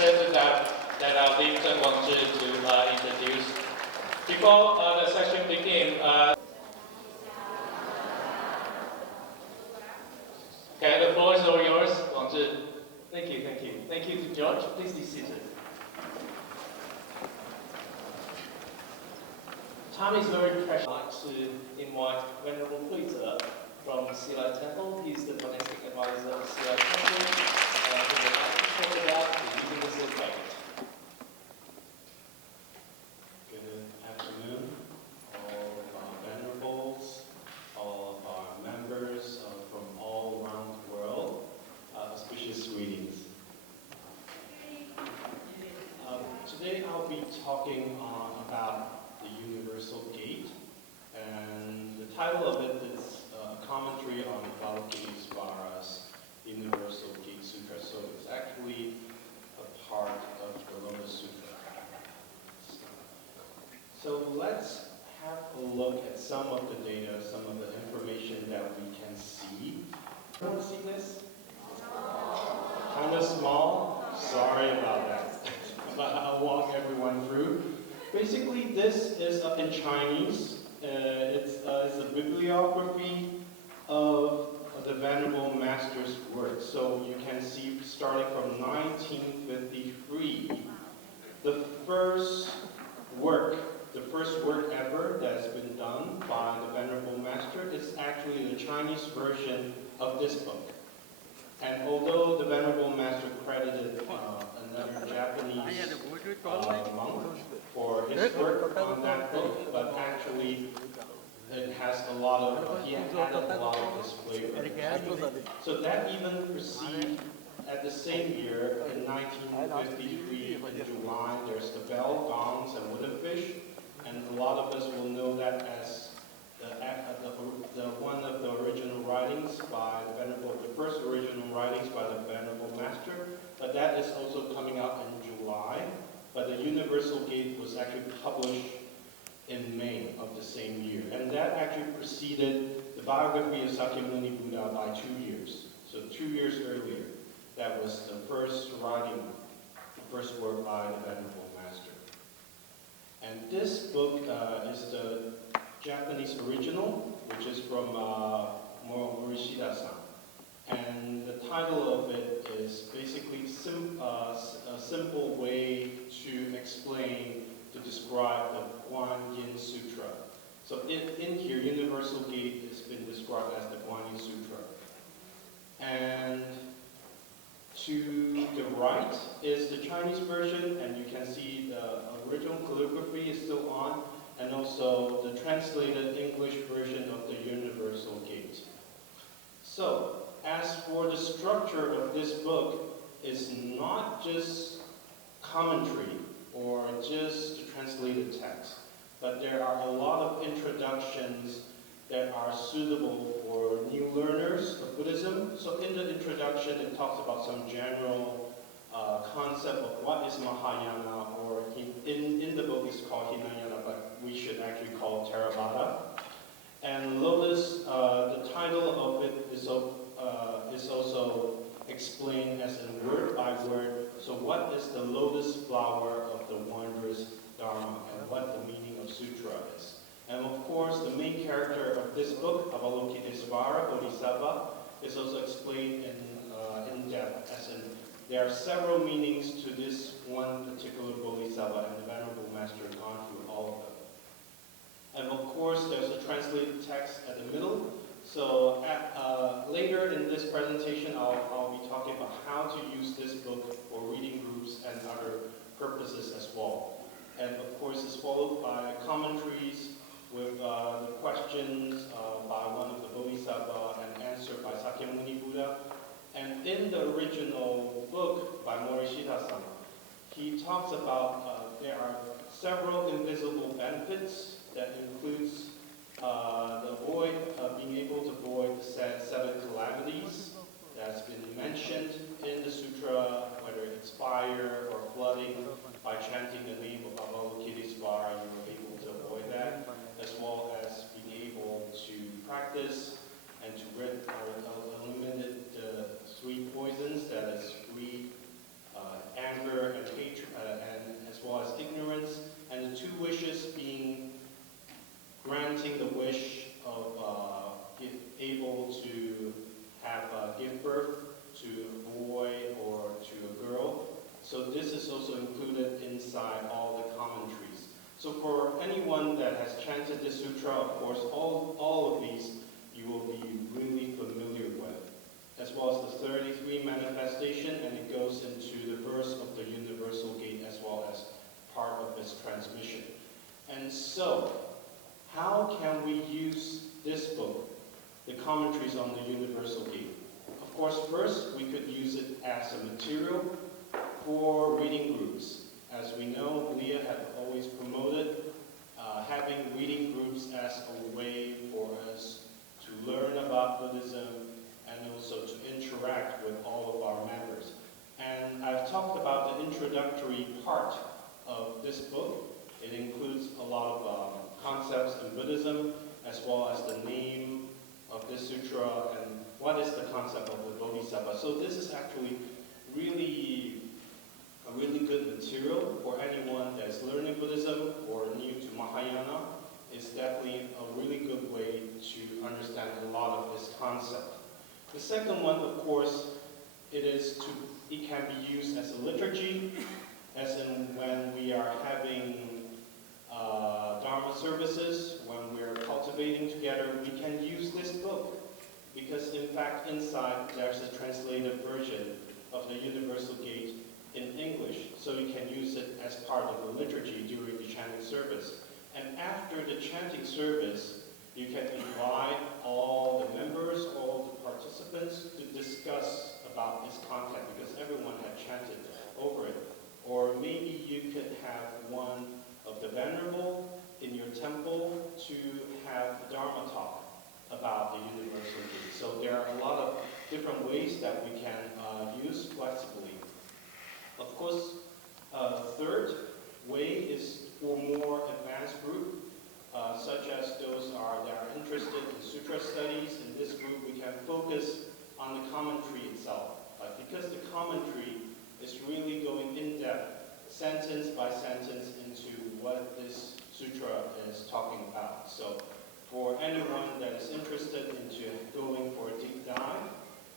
session that I'll leave Zheng Guangzhi to introduce. Before the session begins, okay, the floor is all yours, Guangzhi. Thank you. Thank you to George. Please be seated. Time is very precious. I'd like to invite Venerable Huizhe from Xilai Temple. He's the monastic advisor of Xilai Temple. He would like to talk about the universal gate. Good afternoon, all of our venerables, all of our members from all around the world. Auspicious greetings. Today I'll be talking about the Universal Gate, and the title of it is a commentary on Avalokitesvara's Universal Gate Sutra. So it's actually a part of the Lotus Sutra. So let's have a look at some of the data, some of the information that we can see. Everyone see this? Kind of small? Sorry about that. But I'll walk everyone through. Basically, this is in Chinese. It's a bibliography of the Venerable Master's work. So you can see, starting from 1953, the first work ever that's been done by the Venerable Master is actually the Chinese version of this book. And although the Venerable Master credited another Japanese monk for his work on that book, but actually it has a lot of, he added a lot of his flavor. So that even proceeded at the same year, in 1953, in July, there's the bell, gongs, and wooden fish. And a lot of us will know that as one of the original writings by the Venerable, the first original writings by the Venerable Master. But that is also coming out in July. But the Universal Gate was actually published in May of the same year. And that actually preceded the biography of Sakyamuni Buddha by 2 years. So 2 years earlier, that was the first writing, the first work by the Venerable Master. And this book is the Japanese original, which is from Morishida-san. And the title of it is basically a simple way to explain, to describe the Guanyin Sutra. So in here, Universal Gate has been described as the Guanyin Sutra. And to the right is the Chinese version, and you can see the original calligraphy is still on, and also the translated English version of the Universal Gate. So, as for the structure of this book, it's not just commentary or just the translated text, but there are a lot of introductions that are suitable for new learners of Buddhism. So in the introduction, it talks about some general concept of what is Mahayana, or in the book it's called Hinayana, but we should actually call it Theravada. And Lotus, the title of it is also explained as in word by word. So what is the lotus flower of the wondrous Dharma, and what the meaning of sutra is. And of course, the main character of this book, Avalokitesvara, Bodhisattva, is also explained in depth, as in there are several meanings to this one particular Bodhisattva, and the Venerable Master has gone through all of them. And of course, there's a translated text at the middle. So later in this presentation, I'll be talking about how to use this book for reading groups and other purposes as well. And of course, it's followed by commentaries with the questions by one of the Bodhisattva and answered by Sakyamuni Buddha. And in the original book by Morishida-san, he talks about there are several invisible benefits that includes being able to avoid the seven calamities that's been mentioned in the sutra, whether it's fire or flooding. By chanting the name of Avalokitesvara, you were able to avoid that, as well as being able to practice and to eliminate the three poisons, that is greed, anger, inside all the commentaries. So for anyone that has chanted this sutra, of course, all of these you will be really familiar with, as well as the 33 manifestation, and it goes into the verse of the Universal Gate as well as part of its transmission. And so, how can we use this book, the commentaries on the Universal Gate? Of course, first, we could use it as a material for reading groups. As we know, Leah had always promoted having reading groups as a way for us to learn about Buddhism and also to interact with all of our members. And I've talked about the introductory part of this book. It includes a lot of concepts in Buddhism, as well as the name of this sutra and what is the concept of the Bodhisattva. So this is actually really a really good material for anyone that is learning Buddhism or new to Mahayana. It's definitely a really good way to understand a lot of this concept. The second one, of course, it can be used as a liturgy, as in when we are having Dharma services, when we're cultivating together, we can use this book. Because in fact, inside there's a translated version of the Universal Gate in English, so you can use it as part of the liturgy during the chanting service. And after the chanting service, you can invite all the members, all the participants to discuss about this content, because everyone had chanted over it. Or maybe you could have one of the Venerable in your temple to have a Dharma talk about the Universal Gate. So there are a lot of different ways that we can use flexibly. Of course, third way is for more advanced group, such as those that are interested in sutra studies. In this group, we can focus on the commentary itself, because the commentary is really going in depth, sentence by sentence, into what this sutra is talking about. So for anyone that is interested into going for a deep dive,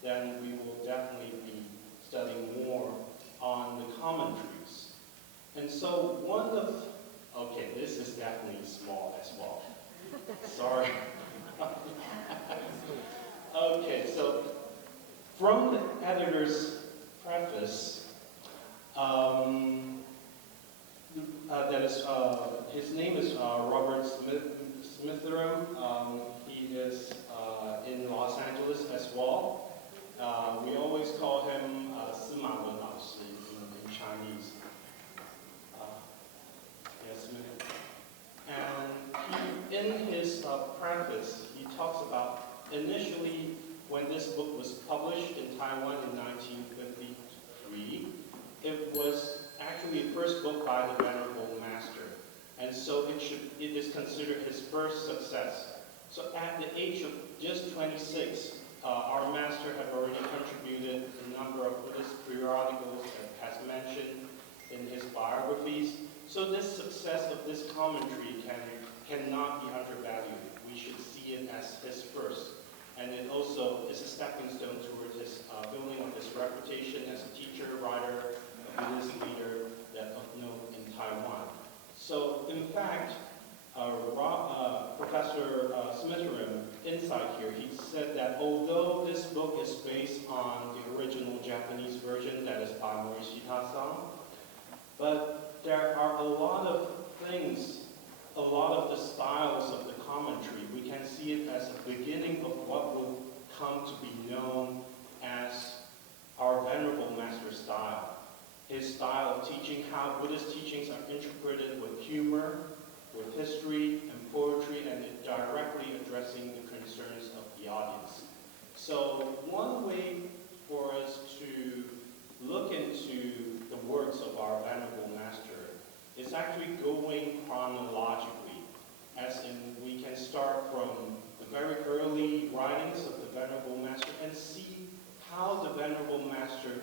then we will definitely be studying more on the commentaries. And so okay, this is definitely small as well. Sorry. Okay, so from the editor's preface, his name is Robert Smitheram. He is in Los Angeles as well. We always call him Sima Wen Lao Shi in Chinese. Yes, and in his preface, he talks about initially when this book was published in Taiwan in 1953, it was actually the first book by the Venerable Master. And so it is considered his first success. So at the age of just 26, our master had already contributed a number of Buddhist periodicals, as mentioned in his biographies. So this success of this commentary cannot be undervalued. We should see it as his first. And it also is a stepping stone towards his building of his reputation as a teacher, writer, a Buddhist leader that of note in Taiwan. So in fact, Professor Smitheram, inside here, he said that although this book is based on the original Japanese version that is by Morishita-san, but there are a lot of things, a lot of the styles of the commentary. We can see it as a beginning of what will come to be known as our Venerable Master style. His style of teaching, how Buddhist teachings are interpreted with humor, with history and poetry, and directly addressing the concerns of the audience. So one way for us to look into the works of our Venerable Master is actually going chronologically, as in we can start from the very early writings of the Venerable Master and see how the Venerable Master,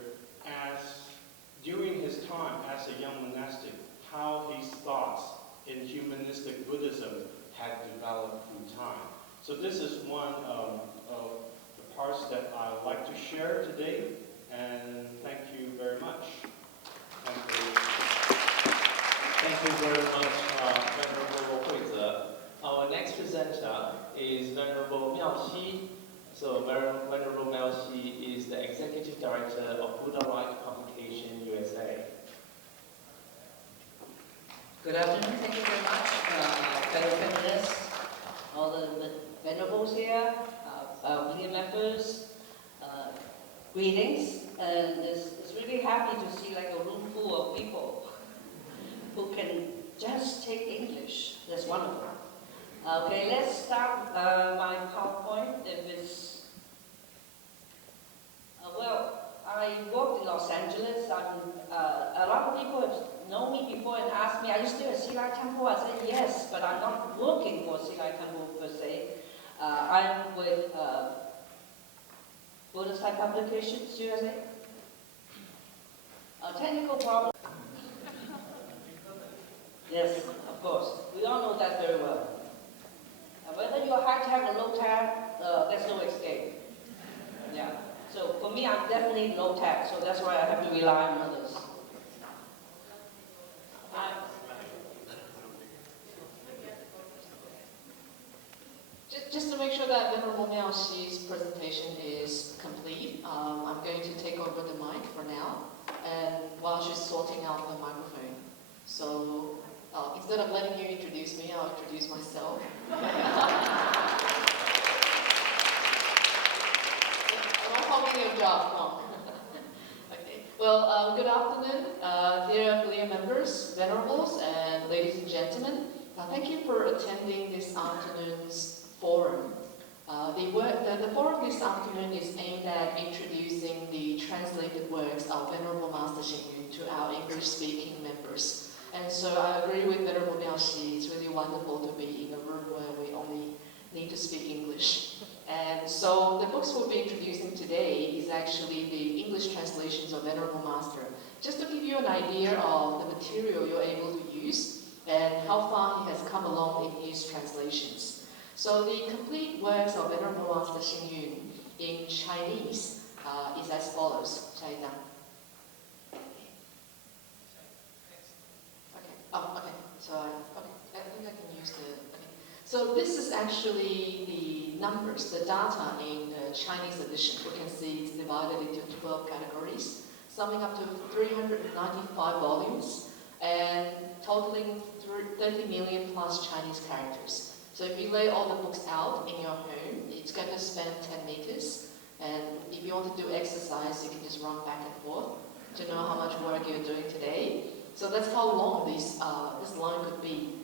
during his time as a young monastic, how his thoughts in humanistic Buddhism had developed through time. So this is one of the parts that I would like to share today, and thank you very much. Thank you. very much, Venerable Huize. Our next presenter is Venerable Miao Xi. So Venerable Miao Xi is the Executive Director of Buddha Light Publication, USA. Good afternoon. Thank you very much, fellow feminists, all the venerables here, media members. Greetings, and it's really happy to see like a room full of people who can just take English. That's wonderful. Okay, let's start my PowerPoint. If it's well, I worked in Los Angeles. A lot of people have known me before and asked me, "Are you still at Silai Temple?" I said yes, but I'm not working for Silai Temple per se. I'm with Buddhist Light Publications, USA. Technical problem. Yes, of course. We all know that very well. Whether you're high-tech or low-tech, there's no escape. Yeah. So for me, I'm definitely low-tech, so that's why I have to rely on others. Just to make sure that Venerable Miao Xi's presentation is complete, I'm going to take over the mic for now, and while she's sorting out the microphone. So instead of letting you introduce me, I'll introduce myself. I'm not holding your job, no. Okay. Well, good afternoon, dear affiliate members, venerables, and ladies and gentlemen. Thank you for attending this afternoon's forum. The forum this afternoon is aimed at introducing the translated works of Venerable Master Xing Yun to our English-speaking members. And so I agree with Venerable Miao Xi, it's really wonderful to be in a room where we only need to speak English. And so the books we'll be introducing today is actually the English translations of Venerable Master. Just to give you an idea of the material you're able to use and how far he has come along in his translations. So the complete works of Venerable Master Xing Yun in Chinese is as follows. Okay. Okay. So I think I can use the. Okay. So this is actually the numbers, the data in the Chinese edition. We can see it's divided into 12 categories, summing up to 395 volumes and totaling 30 million plus Chinese characters. So if you lay all the books out in your home, it's going to span 10 meters. And if you want to do exercise, you can just run back and forth to know how much work you're doing today. So that's how long this line could be.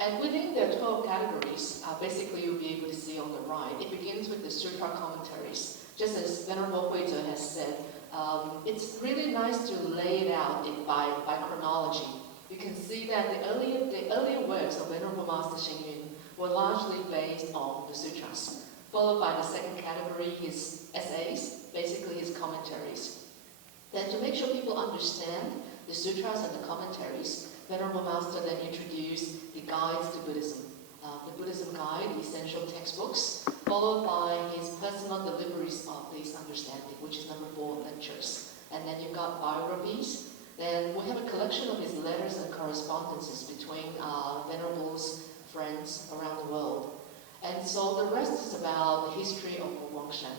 And within the 12 categories, basically you'll be able to see on the right, it begins with the sutra commentaries. Just as Venerable Huize has said, it's really nice to lay it out by chronology. You can see that the earlier works of Venerable Master Xing Yun were largely based on the sutras, followed by the second category, his essays, basically his commentaries. Then to make sure people understand the sutras and the commentaries, Venerable Master then introduced the guides to Buddhism, the Buddhism Guide, the essential textbooks, followed by his personal deliveries of this understanding, which is number 4 lectures. And then you've got biographies. Then we have a collection of his letters and correspondences between Venerables, friends around the world. And so the rest is about the history of Guangshan.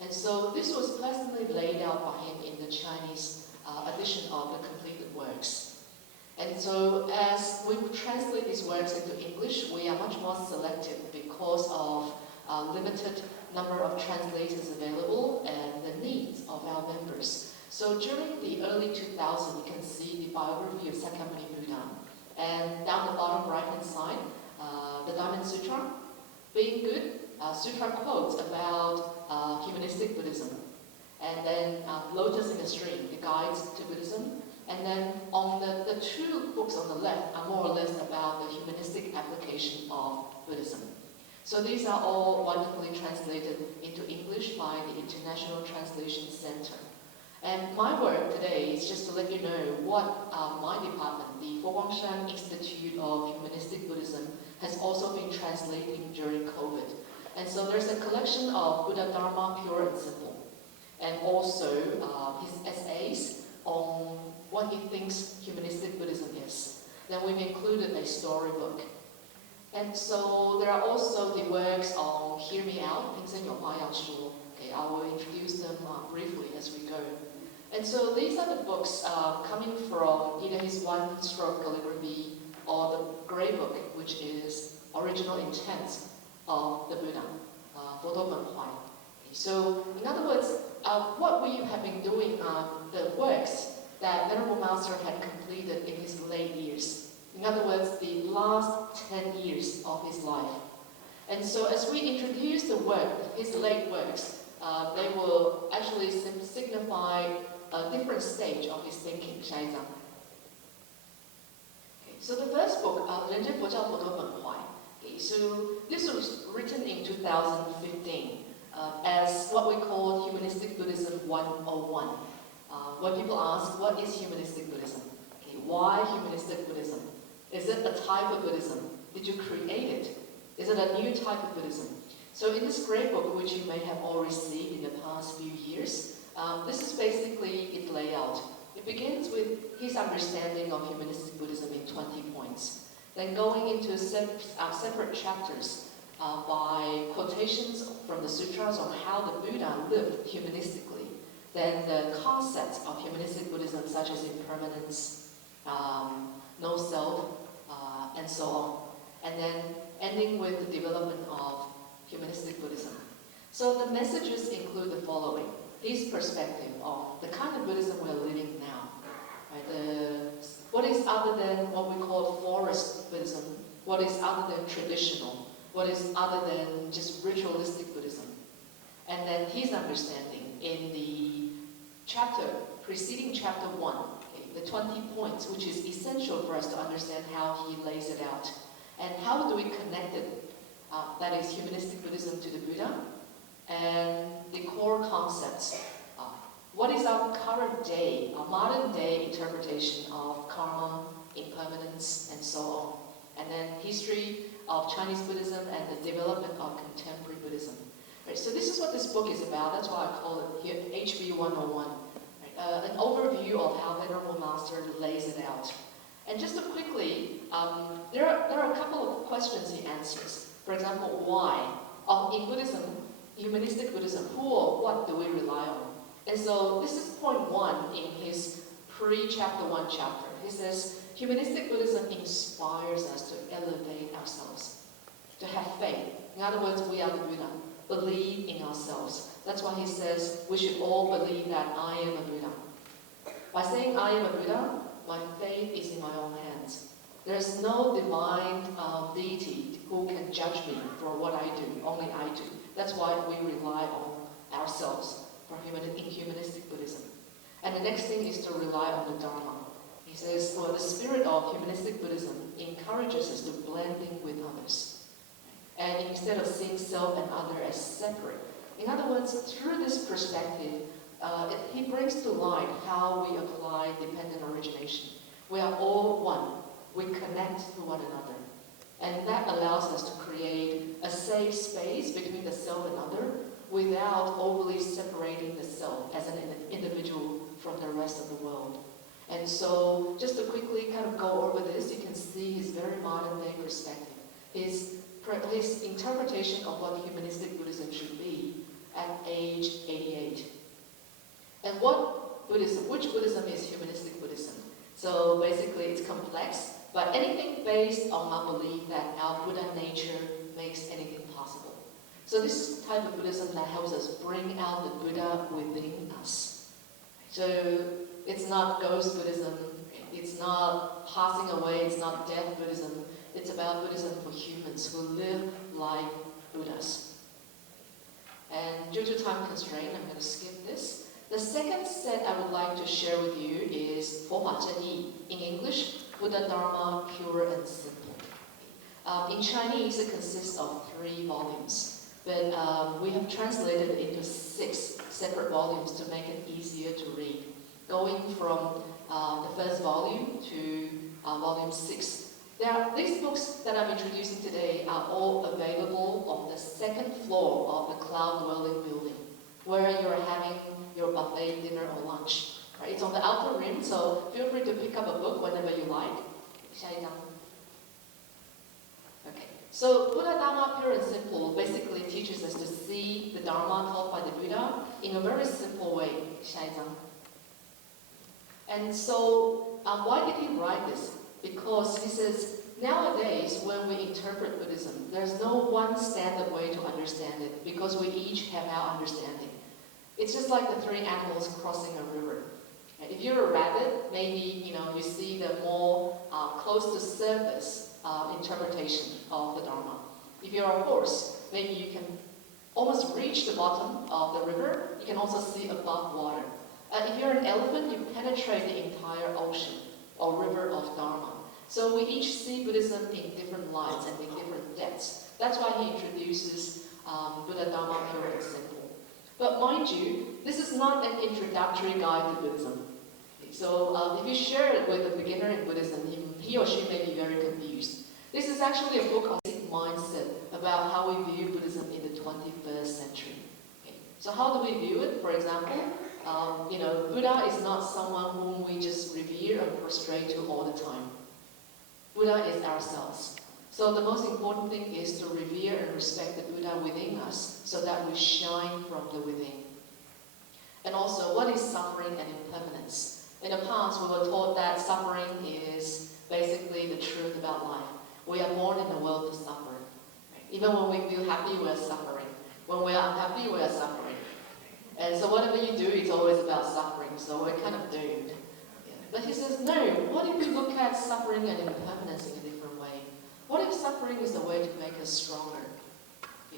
And so this was pleasantly laid out by him in the Chinese edition of the completed works. And so as we translate these works into English, we are much more selective because of limited number of translators available and the needs of our members. So during the early 2000s, you can see the biography of Sakyamuni Buddha. And down the bottom right-hand side, the Diamond Sutra. Being good, Sutra quotes about humanistic Buddhism. And then Lotus in the Stream, the guides to Buddhism. And then on the 2 books on the left are more or less about the humanistic application of Buddhism. So these are all wonderfully translated into English by the International Translation Center. And my work today is just to let you know what my department, the Guangshan Institute of Humanistic Buddhism, has also been translating during COVID. And so there's a collection of Buddha Dharma, Pure and Simple, and also his essays on what he thinks humanistic Buddhism is. Then we've included a storybook. And so there are also the works on Hear Me Out, 听声有话要说. Okay, I will introduce them briefly as we go. And so these are the books coming from either his one-stroke calligraphy or the Grey Book, which is original intent of the Buddha, 佛陀本怀. Okay, so in other words, what we have been doing the works that Venerable Master had completed in his late years. In other words, the last 10 years of his life. And so as we introduce the work, his late works, they will actually signify a different stage of his thinking, 下一章. Okay, so the first book, 人间佛教佛陀本怀. Okay, so this was written in 2015 as what we call Humanistic Buddhism 101. When people ask, what is Humanistic Buddhism? Okay, why Humanistic Buddhism? Is it a type of Buddhism? Did you create it? Is it a new type of Buddhism? So in this great book, which you may have all received in the past few years, this is basically its layout. It begins with his understanding of humanistic Buddhism in 20 points. Then going into separate chapters by quotations from the sutras on how the Buddha lived humanistically. Then the concepts of humanistic Buddhism, such as impermanence, no self, and so on. And then ending with the development of humanistic Buddhism. So the messages include the following. His perspective of the kind of Buddhism we're living now. Right? What is other than what we call forest Buddhism? What is other than traditional? What is other than just ritualistic Buddhism? And then his understanding in the chapter, preceding chapter 1, the 20 points, which is essential for us to understand how he lays it out. And how do we connect it, that is humanistic Buddhism, to the Buddha, and the core concepts. What is our current day, our modern day interpretation of karma, impermanence, and so on. And then history of Chinese Buddhism and the development of contemporary Buddhism. Right, so this is what this book is about. That's why I call it here HB 101. An overview of how Venerable Master lays it out. And just to quickly, there are a couple of questions he answers. For example, why? In Buddhism, humanistic Buddhism, who or what do we rely on? And so this is point 1 in his pre-chapter 1 chapter. He says, humanistic Buddhism inspires us to elevate ourselves, to have faith. In other words, we are the Buddha. Believe in ourselves. That's why he says we should all believe that I am a Buddha. By saying I am a Buddha, my faith is in my own hands. There is no divine deity who can judge me for what I do. Only I do. That's why we rely on ourselves in humanistic Buddhism. And the next thing is to rely on the Dharma. He says, well, the spirit of humanistic Buddhism encourages us to blend in with others. And instead of seeing self and other as separate. In other words, through this perspective, he brings to light how we apply dependent origination. We are all one. We connect to one another. And that allows us to create a safe space between the self and other without overly separating the self as an individual from the rest of the world. And so, just to quickly kind of go over this, you can see his very modern day perspective. His interpretation of what humanistic Buddhism should be at age 88. And which Buddhism is humanistic Buddhism? So basically it's complex, but anything based on our belief that our Buddha nature makes anything possible. So this is the type of Buddhism that helps us bring out the Buddha within us. So it's not ghost Buddhism, it's not passing away, it's not death Buddhism. It's about Buddhism for humans who live like Buddhas. And due to time constraint, I'm going to skip this. The second set I would like to share with you is 佛法真义. In English, Buddha Dharma, pure and simple. In Chinese, it consists of 3 volumes, but we have translated it into 6 separate volumes to make it easier to read, going from the first volume to volume 6. These books that I'm introducing today are all available on the 2nd floor of the Cloud Dwelling building, where you're having your buffet dinner or lunch. Right? It's on the outer rim, so feel free to pick up a book whenever you like. 下一张。Okay. So Buddha Dharma Pure and Simple basically teaches us to see the Dharma taught by the Buddha in a very simple way. 下一张。And so why did he write this? Because he says, nowadays when we interpret Buddhism, there's no one standard way to understand it because we each have our understanding. It's just like the three animals crossing a river. If you're a rabbit, maybe you see the more close to surface interpretation of the Dharma. If you're a horse, maybe you can almost reach the bottom of the river. You can also see above water. If you're an elephant, you penetrate the entire ocean or river of Dharma. So we each see Buddhism in different lights and in different depths. That's why he introduces Buddha Dharma Pure and Simple. But mind you, this is not an introductory guide to Buddhism. So if you share it with a beginner in Buddhism, he or she may be very confused. This is actually a book of mindset about how we view Buddhism in the 21st century. Okay. So how do we view it? For example, Buddha is not someone whom we just revere and prostrate to all the time. Buddha is ourselves. So the most important thing is to revere and respect the Buddha within us so that we shine from the within. And also, what is suffering and impermanence? In the past, we were taught that suffering is basically the truth about life. We are born in the world to suffer. Even when we feel happy, we are suffering. When we are unhappy, we are suffering. And so whatever you do, it's always about suffering. So we're kind of doomed. But he says, no, what if we look at suffering and impermanence in a different way? What if suffering is a way to make us stronger?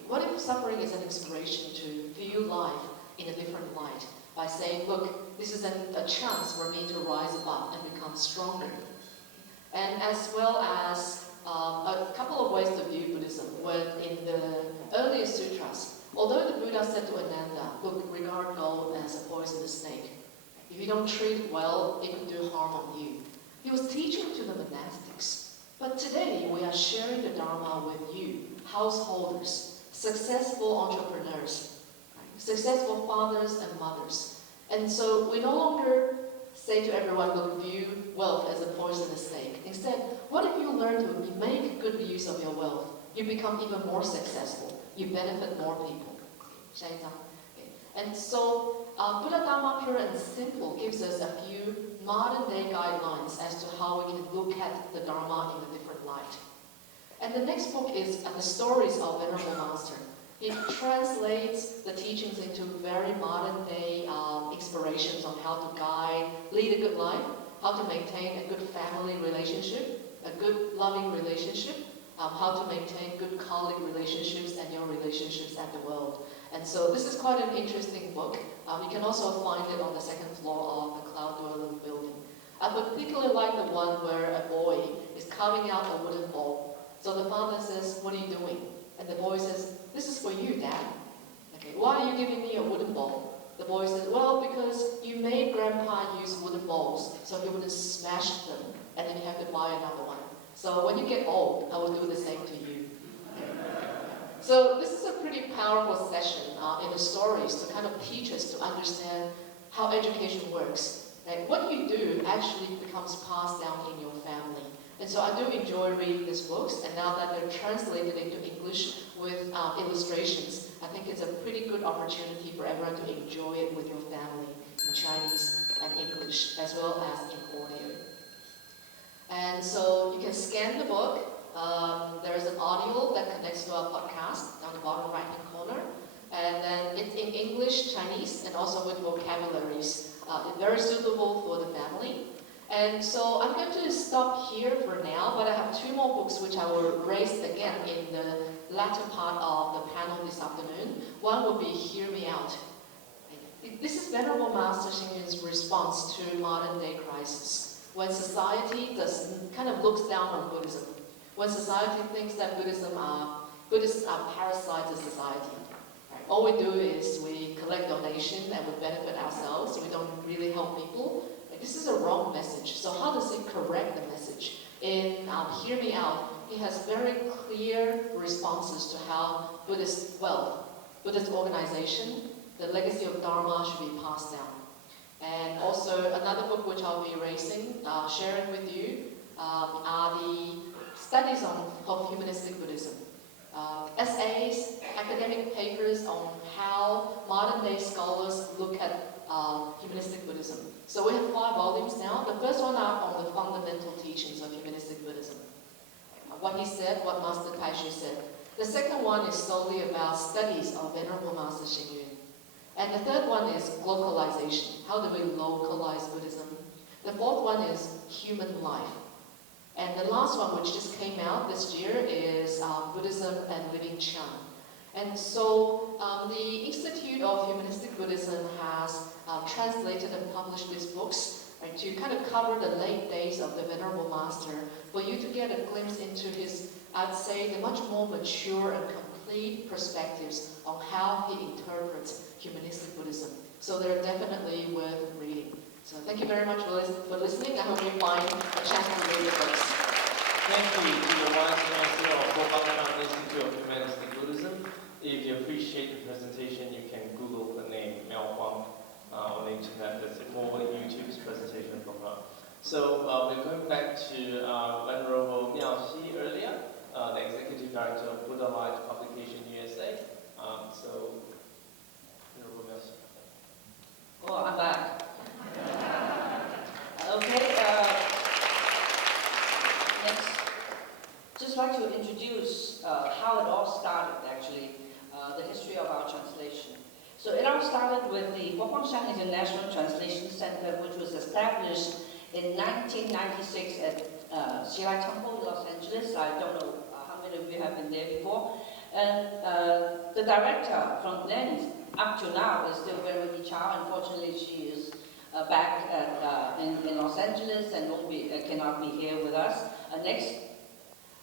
What if suffering is an inspiration to view life in a different light by saying, look, this is a chance for me to rise above and become stronger. And as well as a couple of ways to view Buddhism, when in the earlier sutras, although the Buddha said to Ananda, look, regard gold as a poisonous snake. If you don't treat it well, it could do harm on you. He was teaching to the monastics. But today, we are sharing the Dharma with you, householders, successful entrepreneurs, successful fathers and mothers. And so we no longer say to everyone, look, view wealth as a poisonous snake. Instead, what if you learn to make good use of your wealth? You become even more successful. You benefit more people. And so Buddha Dharma Pure and Simple gives us a few modern-day guidelines as to how we can look at the Dharma in a different light. And the next book is The Stories of Venerable Master. It translates the teachings into very modern-day inspirations on how to guide, lead a good life, how to maintain a good family relationship, a good loving relationship, how to maintain good colleague relationships and your relationships at the world. And so this is quite an interesting book. You can also find it on the second floor of the Cloud Dwelling building. I particularly like the one where a boy is carving out a wooden bowl. So the father says, what are you doing? And the boy says, this is for you, Dad. Okay, why are you giving me a wooden bowl? The boy says, well, because you made Grandpa use wooden bowls, so he wouldn't smash them, and then you have to buy another one. So when you get old, I will do the same to you. So this is a pretty powerful session in the stories to kind of teach us to understand how education works. And what you do actually becomes passed down in your family. And so I do enjoy reading these books, and now that they're translated into English with illustrations, I think it's a pretty good opportunity for everyone to enjoy it with your family in Chinese and English, as well as in audio. And so you can scan the book. There's an audio that connects to our podcast down the bottom right-hand corner. And then it's in English, Chinese, and also with vocabularies. It's very suitable for the family. And so I'm going to stop here for now, but I have two more books which I will raise again in the latter part of the panel this afternoon. One will be Hear Me Out. This is Venerable Master Xing response to modern day crisis. When society kind of looks down on Buddhism, when society thinks that Buddhists are parasites of society. Right? All we do is we collect donations and we benefit ourselves, so we don't really help people. This is a wrong message. So how does it correct the message? In Hear Me Out, he has very clear responses to how Buddhist wealth, Buddhist organization, the legacy of Dharma should be passed down. And also another book which I'll be sharing with you, are the studies of humanistic Buddhism. Essays, academic papers on how modern-day scholars look at humanistic Buddhism. So we have 5 volumes now. The first one are on the fundamental teachings of humanistic Buddhism. What he said, what Master Taishu said. The second one is solely about studies of Venerable Master Xing Yun. And the third one is localization. How do we localize Buddhism? The fourth one is human life. And the last one, which just came out this year, is Buddhism and Living Chan. And so the Institute of Humanistic Buddhism has translated and published these books, right, to kind of cover the late days of the Venerable Master, for you to get a glimpse into his, I'd say, the much more mature and complete perspectives on how he interprets humanistic Buddhism. So they're definitely worth reading. So thank you very much for listening. I hope you find a chance to read the books. Thank you to the ones who are co-founding the Institute of Humanistic Buddhism. If you appreciate the presentation, you can Google the name妙光on the internet. There's more YouTube's presentation from her. So we're going back to Venerable Miao Xi earlier, the Executive Director of Buddha Life Publication USA. So, Venerable Miao Xi. Oh, I'm back. Okay, next, just like to introduce how it all started, actually, the history of our translation. So it all started with the Guoguangshan International Translation Center, which was established in 1996 at Xilai Temple in Los Angeles. I don't know how many of you have been there before. And the director from then up to now is still Venerable Chow. Unfortunately, she is back in Los Angeles and cannot be here with us. Next,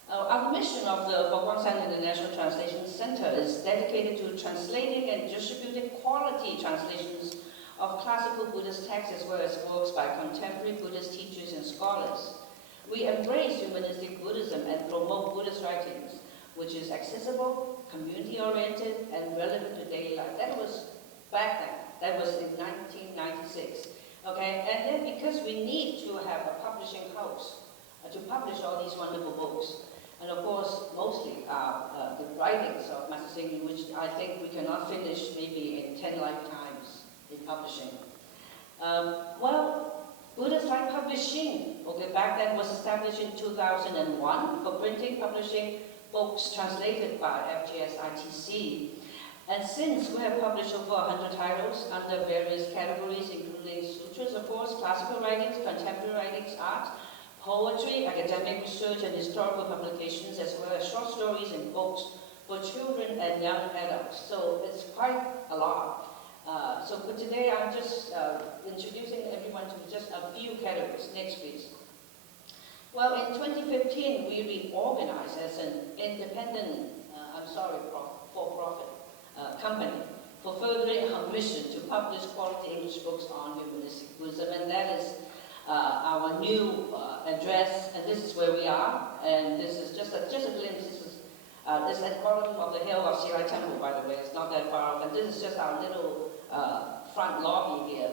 our mission of the Guoguangshan International Translation Center is dedicated to translating and distributing quality translations of classical Buddhist texts as well as works by contemporary Buddhist teachers and scholars. We embrace humanistic Buddhism and promote Buddhist writings, which is accessible, community-oriented, and relevant to daily life. That was back then. That was in 1996. Okay, and then because we need to have a publishing house to publish all these wonderful books, and of course, mostly the writings of Master Xing Yun, which I think we cannot finish maybe in 10 lifetimes in publishing. Well, Buddhist Life Publishing, okay, back then was established in 2001 for printing, publishing books translated by FGS ITC. And since we have published over 100 titles under various categories, including sutras, of course, classical writings, contemporary writings, art, poetry, academic research, and historical publications, as well as short stories and books for children and young adults. So it's quite a lot. So for today, I'm just introducing everyone to just a few categories. Next, please. Well, in 2015, we reorganized as an independent, for-profit company for furthering our mission to publish quality English books on humanistic Buddhism, and that is our new address, and this is where we are, and this is just a glimpse. This is at the bottom of the hill of Xilai Temple, by the way. It's not that far off, and this is just our little front lobby here,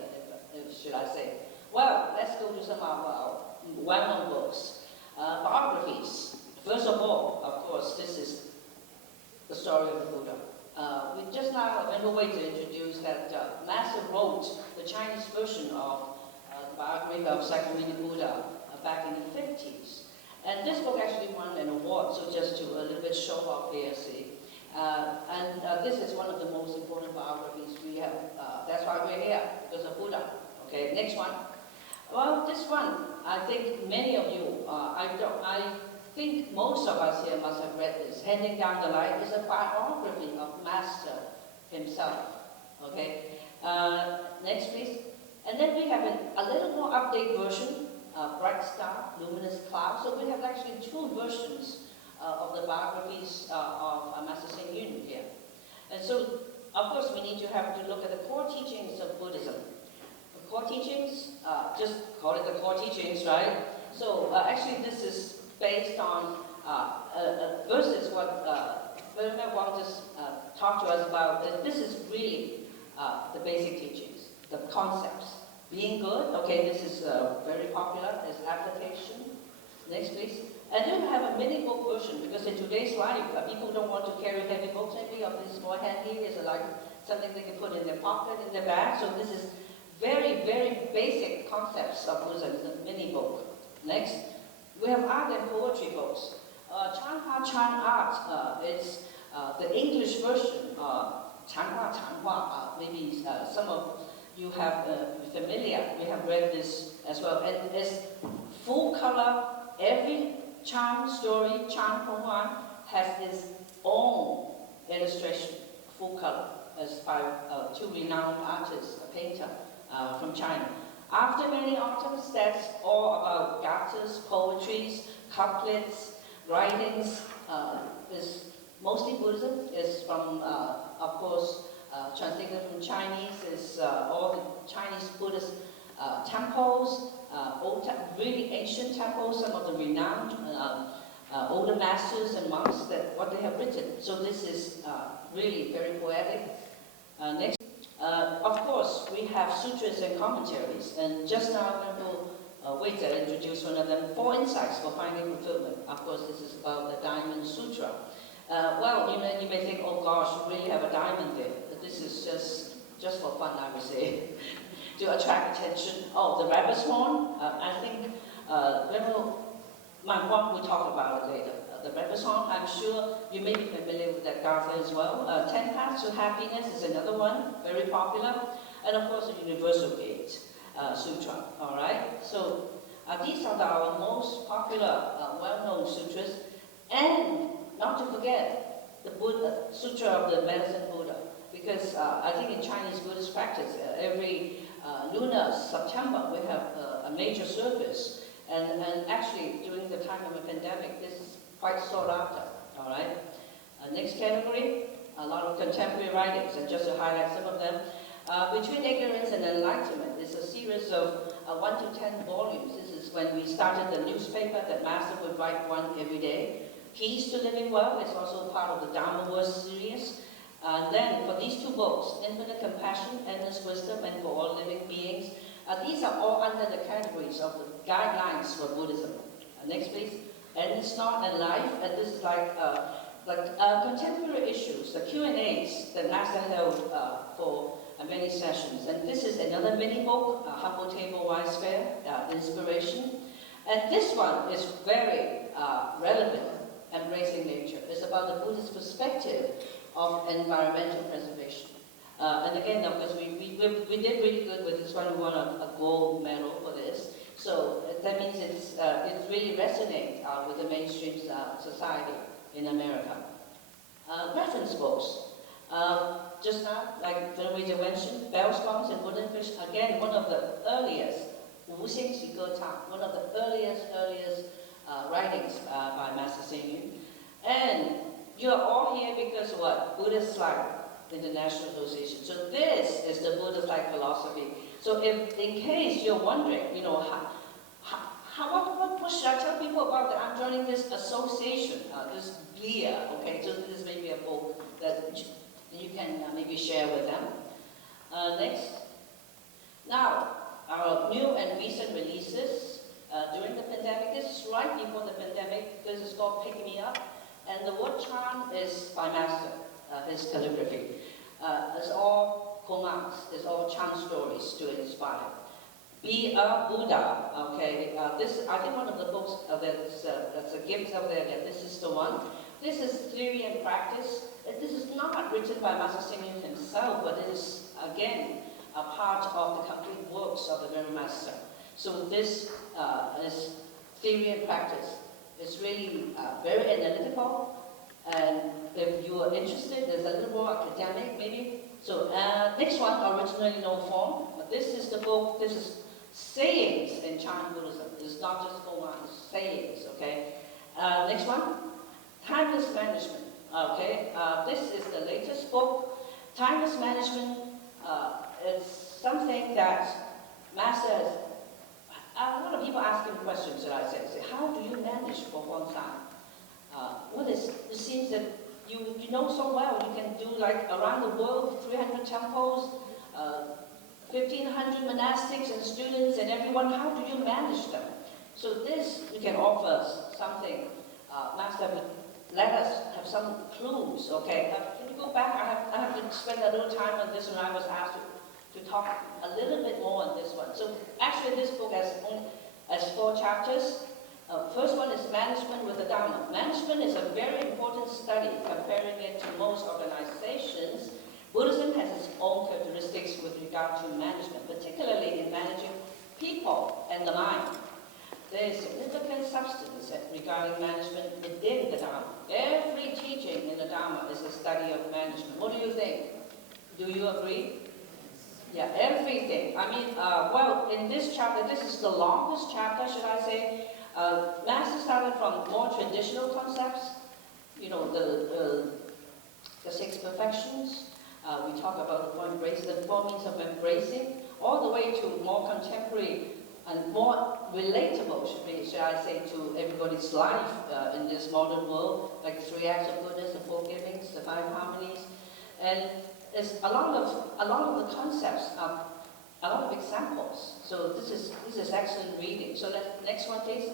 should I say. Well, let's go to some of our well-known books. Biographies. First of all, of course, this is the story of the Buddha. We just now went away to introduce that Master wrote the Chinese version of the biography of Sakyamuni Buddha back in the 50s. And this book actually won an award, so just to a little bit show off here, see. This is one of the most important biographies we have. That's why we're here, because of Buddha. Okay, next one. Well, this one, I think many of you, I think most of us here must have read this. Handing Down the Light is a biography of Master himself. Okay, next please. And then we have a little more updated version, Bright Star, Luminous Cloud. So we have actually two versions of the biographies of Master Xing Yun here. And so, of course, we need to look at the core teachings of Buddhism. The core teachings, just call it the core teachings, right? So actually this is based on versus what Venerable Wang just talked to us about. This is really the basic teachings, the concepts. Being good, okay, this is very popular as application. Next, please. I do have a mini book version because in today's life, people don't want to carry heavy books. Maybe of this more handy is like something they can put in their pocket, in their bag. So this is very, very basic concepts of Buddhism. It's a mini book. Next, we have art and poetry books. Changhua Chan Art, it's the English version. Changhua, maybe some of you have familiar. We have read this as well. And it's full color. Every Chan story, Chan Hongyuan, has its own illustration, full color, as by two renowned artists, a painter from China. After many autumns, that's all about gathas, poetries, couplets, writings. Is mostly Buddhism. Is from, of course, translated from Chinese. Is all the Chinese Buddhist temples. Really ancient temples, some of the renowned older masters and monks, that what they have written. So this is really very poetic. Next, of course, we have sutras and commentaries. And just now, Huizhe introduced one of them, 4 Insights for Finding Fulfillment. Of course, this is about the Diamond Sutra. Well, you may think, oh gosh, you really have a diamond there. But this is just for fun, I would say. To attract attention. Oh, the rabbit's horn. I think Manguang will talk about it later. The rabbit's horn, I'm sure you may be familiar with that gatha as well. 10 Paths to Happiness is another one, very popular. And of course, the Universal Gate Sutra. All right. So these are our most popular, well-known sutras. And not to forget the Buddha Sutra of the Medicine Buddha, because I think in Chinese Buddhist practice, every lunar September, we have a major service. And actually, during the time of a pandemic, this is quite sought after, all right? Next category, a lot of contemporary writings, and just to highlight some of them. Between Ignorance and Enlightenment is a series of 1 to 10 volumes. This is when we started the newspaper that Master would write one every day. Keys to Living Well is also part of the Dharma Verse series. Then for these 2 books, Infinite Compassion, Endless Wisdom, and For All Living Beings, these are all under the categories of the guidelines for Buddhism. Next, please. And It's Not a Life, and this is like contemporary issues, the Q&As that Master held for many sessions. And this is another mini book, Humble Table Wise Fare, Inspiration. And this one is very relevant, Embracing Nature. It's about the Buddhist perspective of environmental preservation. And again, of course, we did really good with this one. We won a gold medal for this. So that means it's really resonates with the mainstream society in America. Reference books. Just now, like we mentioned, Bell Songs and Buddha Fish, again, one of the earliest, 无心起歌唱, one of the earliest writings by Master Hsing Yun. And you're all here because of what? Buddhist Life International Association. So this is the Buddhist Life philosophy. So if, in case you're wondering, what should I tell people about that I'm joining this association, this BIA, okay? So this may be a book that you can maybe share with them. Next. Now, our new and recent releases during the pandemic. This is right before the pandemic. This is called Pick Me Up. And the word charm is by Master, his calligraphy. It's all commands, it's all charm stories to inspire. Be a Buddha, okay? This, I think one of the books that's a gift out there, that this is the one. This is Theory and Practice. This is not written by Master Hsing Yun himself, but it is, again, a part of the complete works of the very Master. So this is Theory and Practice. It's really very analytical, and if you are interested, there's a little more academic maybe. So next one, originally no form. This is the book, this is sayings in Chan Buddhism. It's not just commands, sayings, okay? Next one, Timeless Management, okay? This is the latest book. Timeless Management is something that Master has. A lot of people ask him questions that I say, how do you manage for one time? It seems that you know so well, you can do like around the world, 300 temples, 1,500 monastics and students and everyone. How do you manage them? So this, we can offer something. Master would let us have some clues, okay? Can you go back? I have to spend a little time on this one. I was asked to talk a little bit more on this one. So actually this book has 4 chapters. First one is Management with the Dharma. Management is a very important study comparing it to most organizations. Buddhism has its own characteristics with regard to management, particularly in managing people and the mind. There is significant substance regarding management within the Dharma. Every teaching in the Dharma is a study of management. What do you think? Do you agree? Yeah, everything. I mean, well, in this chapter, this is the longest chapter, should I say. Master started from more traditional concepts, you know, the 6 perfections. We talk about the 4 embraces, the 4 means of embracing, all the way to more contemporary and more relatable, should I say, to everybody's life in this modern world, like the 3 acts of goodness, the 4 givings, the 5 harmonies, and there's a lot of the concepts, a lot of examples. So this is excellent reading. So next one, please.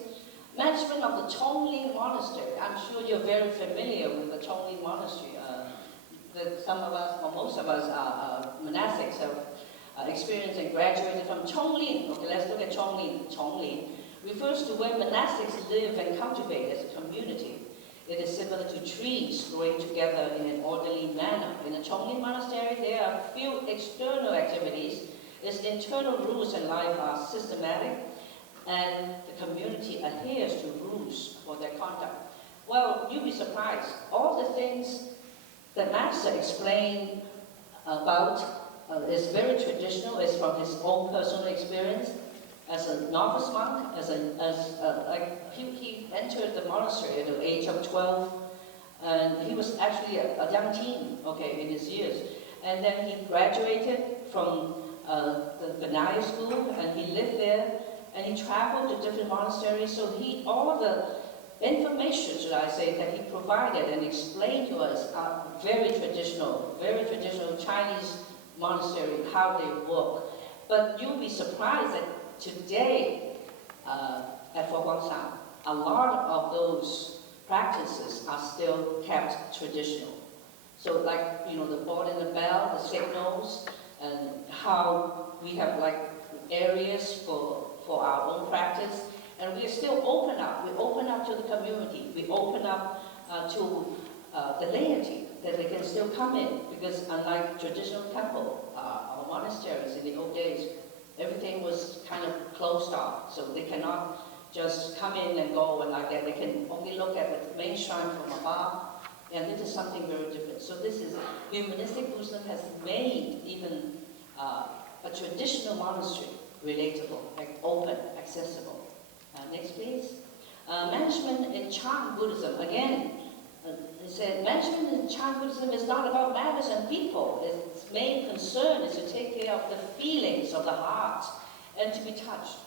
Management of the Chonglin Monastery. I'm sure you're very familiar with the Chonglin Monastery. That some of us, or most of us, are monastics have experienced and graduated from Chonglin. Okay, let's look at Chonglin. Chonglin refers to where monastics live and cultivate as a community. It is similar to trees growing together in an orderly manner. In a Chonglin monastery, there are few external activities. Its internal rules in life are systematic, and the community adheres to rules for their conduct. Well, you'll be surprised. All the things that Master explained about is very traditional. It's from his own personal experience as a novice monk. He entered the monastery at the age of 12, and he was actually a young teen, okay, in his years. And then he graduated from the Vinaya school, and he lived there, and he traveled to different monasteries. So all the information, should I say, that he provided and explained to us are very traditional Chinese monastery, how they work. But you'll be surprised that today at Fo Guangshan, a lot of those practices are still kept traditional. So like, you know, the board and the bell, the signals, and how we have like areas for our own practice. And we are still open up. We open up to the community. We open up to the laity, that they can still come in. Because unlike traditional temple or monasteries in the old days, everything was kind of closed off. So they cannot just come in and go and like that. They can only look at the main shrine from above. And this is something very different. So this is, humanistic Buddhism has made even a traditional monastery relatable, like open, accessible. Next, please. Management in Chan Buddhism. Again, it said, management in Chan Buddhism is not about matters and people. Its main concern is to take care of the feelings of the heart and to be touched.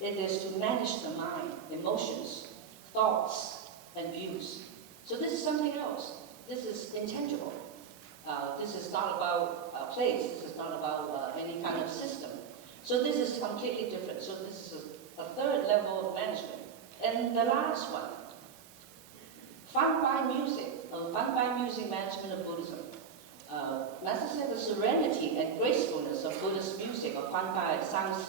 It is to manage the mind, emotions, thoughts, and views. So this is something else. This is intangible. This is not about a place. This is not about any kind of system. So this is completely different. So this is a 3rd level of management. And the last one, fun by music. Fun by music management of Buddhism. Master said the serenity and gracefulness of Buddhist music, or fun by, sounds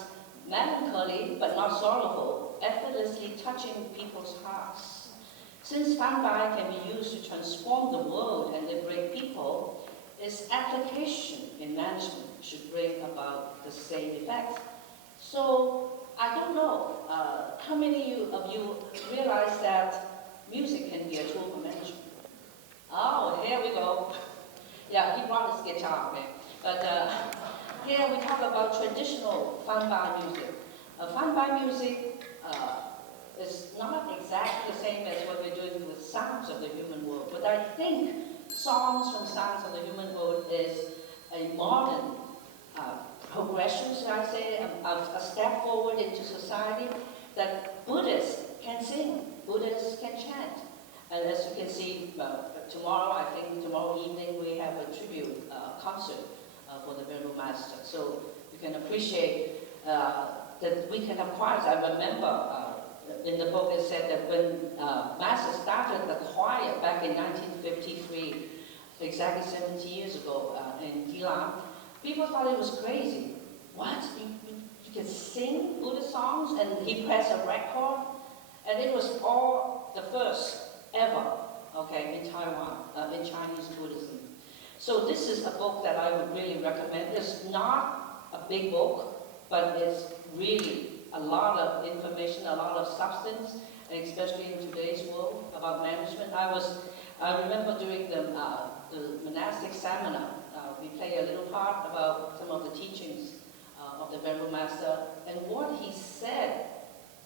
melancholy but not sorrowful, effortlessly touching people's hearts. Since fun by can be used to transform the world and liberate people, its application in management should bring about the same effect. So I don't know how many of you realize that music can be a tool for management. Oh, here we go. Yeah, he brought his guitar, okay. But here we talk about traditional fun bar music. Fun bar music is not exactly the same as what we're doing with sounds of the human world, but I think songs from sounds of the human world is a modern progression, should I say, a step forward into society that Buddhists can sing, Buddhists can chant. And as you can see, tomorrow, I think tomorrow evening, we have a tribute concert for the Venerable Master. So you can appreciate that we can have choirs. I remember in the book it said that when Master started the choir back in 1953, exactly 70 years ago in Gilan, people thought it was crazy. What? You can sing Buddhist songs? And he pressed a record, and it was all the first ever, okay, in Taiwan, in Chinese Buddhism. So this is a book that I would really recommend. It's not a big book, but it's really a lot of information, a lot of substance, and especially in today's world about management. I remember during the monastic seminar, we played a little part about some of the teachings of the Venerable Master, and what he said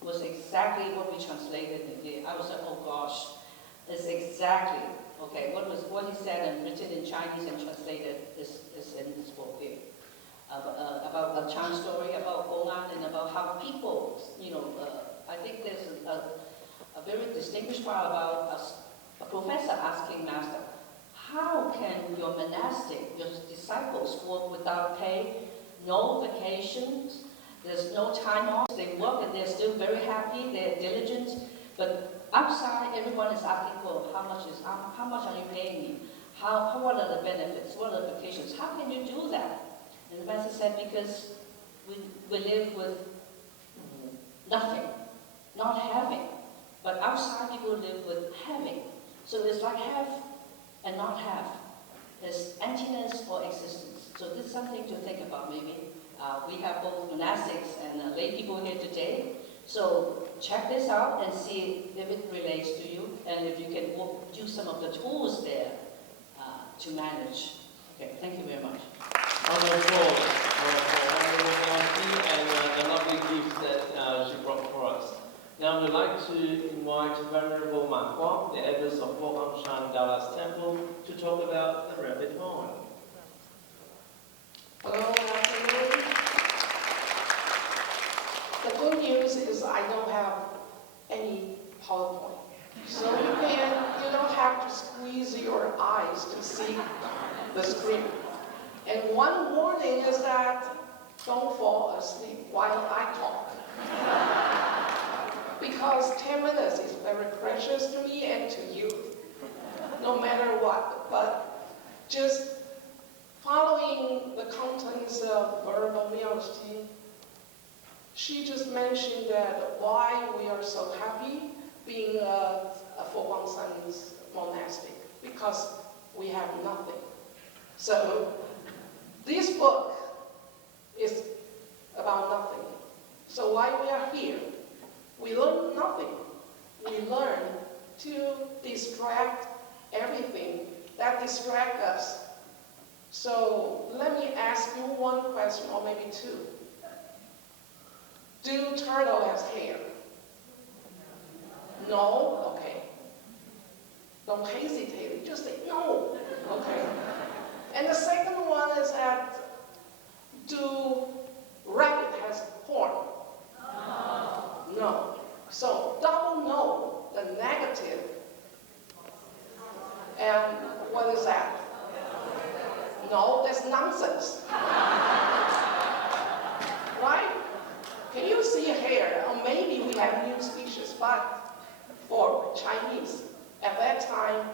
was exactly what we translated in here. I was like, oh gosh, it's exactly, okay, what he said and written in Chinese and translated is in this book here. About a Chan story, about Gong'an, and about how people, I think there's a very distinguished part about a professor asking Master, how can your disciples work without pay, no vacations, there's no time off, they work and they're still very happy, they're diligent, but outside everyone is asking for how much are you paying me? What are the benefits? What are the vacations? How can you do that? And the Master said, because we live with nothing, not having. But outside people live with having. So it's like have and not have. There's emptiness or existence. So this is something to think about maybe. We have both monastics and lay people here today. So check this out and see if it relates to you and if you can use some of the tools there to manage. Okay, thank you very much. Wonderful, and the lovely gift that she brought for us. Now we'd like to invite Venerable Manguang, the abbess of Wogangshan Dallas Temple, to talk about the rabbit horn. Hello, afternoon. The good news is I don't have any PowerPoint. So you don't have to squeeze your eyes to see the screen. And one warning is that don't fall asleep while I talk. Because 10 minutes is very precious to me and to you, no matter what. But just following the contents of Venerable Miao's team, she just mentioned that why we are so happy being a Foguangshan's monastic, because we have nothing. So this book is about nothing. So why we are here? We learn nothing. We learn to distract everything that distracts us. So let me ask you one question, or maybe two. Do turtle have hair? No? Okay. Don't hesitate, just say no. Okay. And the second one is that, do rabbit has horn? No. So double no, the negative. And what is that? No, that's nonsense. Right? Can you see hair? Or maybe we have new species, but for Chinese, at that time,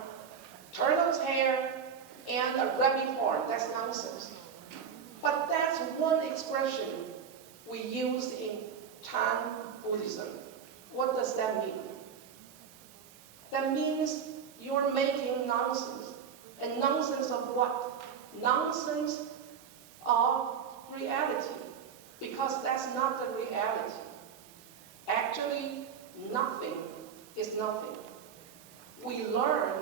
turtle's hair and a rabbit horn, that's nonsense. But that's one expression we use in Chan Buddhism. What does that mean? That means you're making nonsense. And nonsense of what? Nonsense of reality. Because that's not the reality. Actually, nothing is nothing. We learn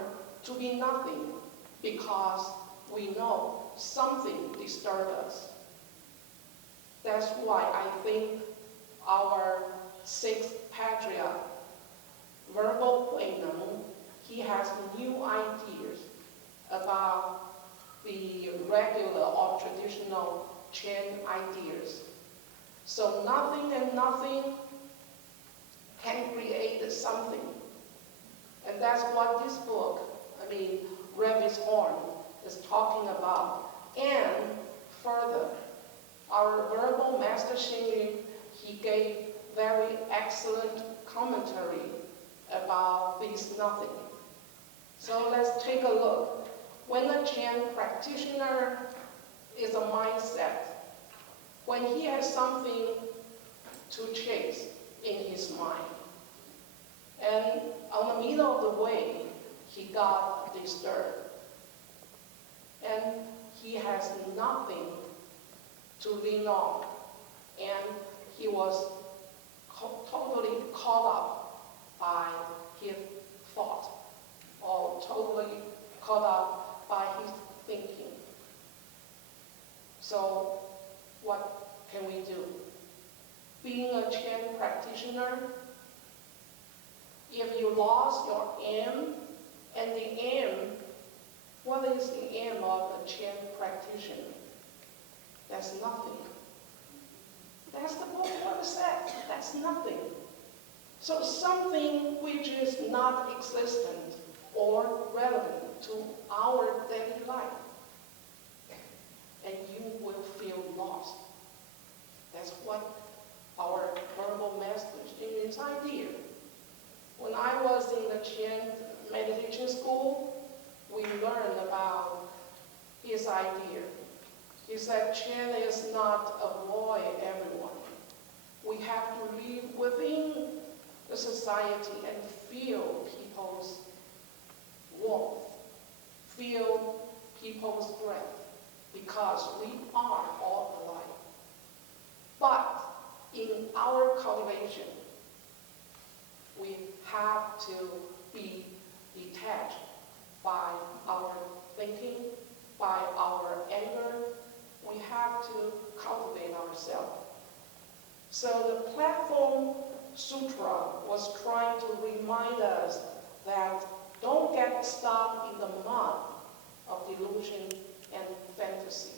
to be nothing because we know something disturbs us. That's why I think our sixth patriarch, Venerable Huineng, he has new ideas about the regular or traditional Chen ideas. So nothing and nothing can create something. And that's what this book, Rabbit's Horn, is talking about. And further, our verbal master Xingyu, he gave very excellent commentary about this nothing. So let's take a look. When a Chan practitioner is a mindset, when he has something to chase in his mind, and on the middle of the way, he got disturbed, and he has nothing to lean on, and he was totally caught up by his thought, or totally caught up by his thinking. So what can we do? Being a Chan practitioner, if you lost your aim, and the aim, what is the aim of a Chan practitioner? That's nothing. That's the book what it said. That's nothing. So something which is not existent or relevant to our daily life, and you will feel lost. That's what our verbal master Xing's idea. When I was in the Chan meditation school, we learned about his idea. He said Chan is not avoid everyone. We have to live within the society and feel people's warmth, feel people's breath, because we are all alike. But in our cultivation, we have to be detached by our thinking, by our anger. We have to cultivate ourselves. So the Platform Sutra was trying to remind us that don't get stuck in the mud of delusion and fantasy.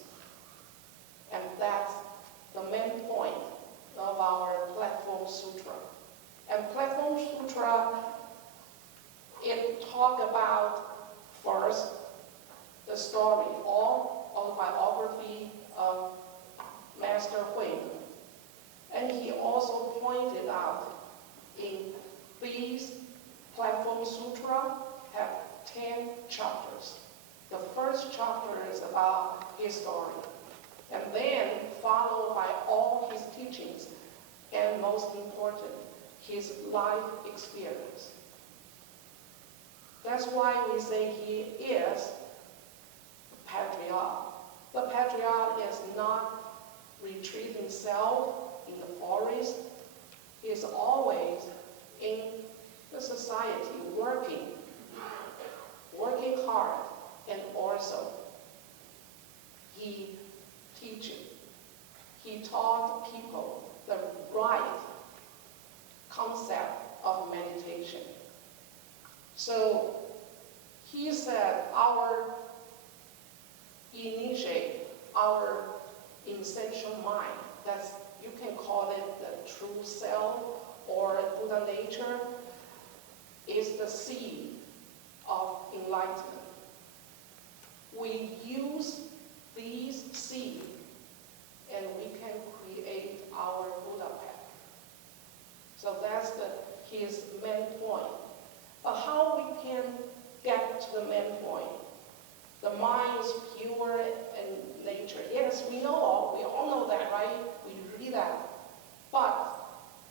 And that's the main point of our Platform Sutra. And Platform Sutra, it talks about first the story or autobiography of Master Hui. And he also pointed out in these Platform Sutra have 10 chapters. The first chapter is about his story, and then followed by all his teachings, and most important, his life experience. That's why we say he is the patriarch. The patriarch is not retreat himself in the forest. He is always in the society working hard, and also he teaches. He taught people the right concept of meditation. So he said our initiate, our essential mind, that's, you can call it the true self or Buddha nature, is the seed of enlightenment. We use these seeds and we can create our Buddha path. So that's his main point. But how we can get to the main point? The mind is pure in nature. Yes, we all know that, right? We read that. But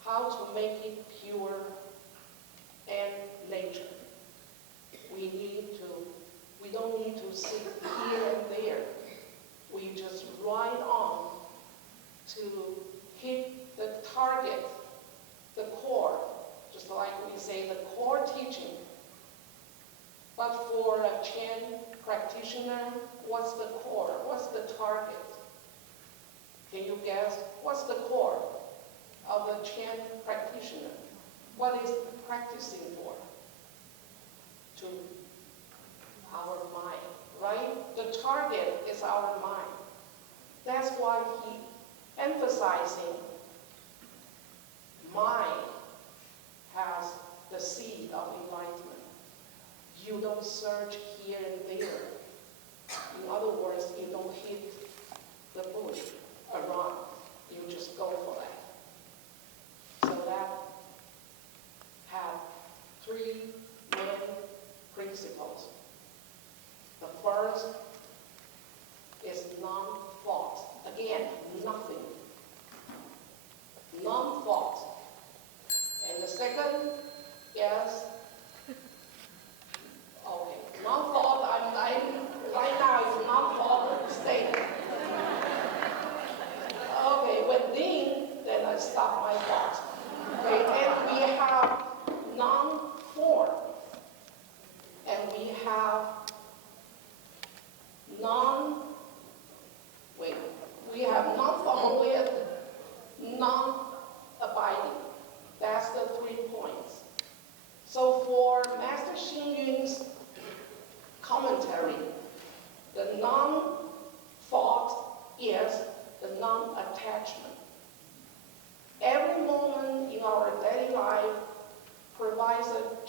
how to make it pure and nature? We don't need to sit here and there. We just ride on to hit the target, the core, just like we say the core teaching. But for a Chan practitioner, what's the core? What's the target? Can you guess? What's the core of the Chan practitioner? What is practicing for? To our mind, right? The target is our mind. That's why he emphasizing mind has the seed of enlightenment. You don't search here and there. In other words, you don't hit the bush around.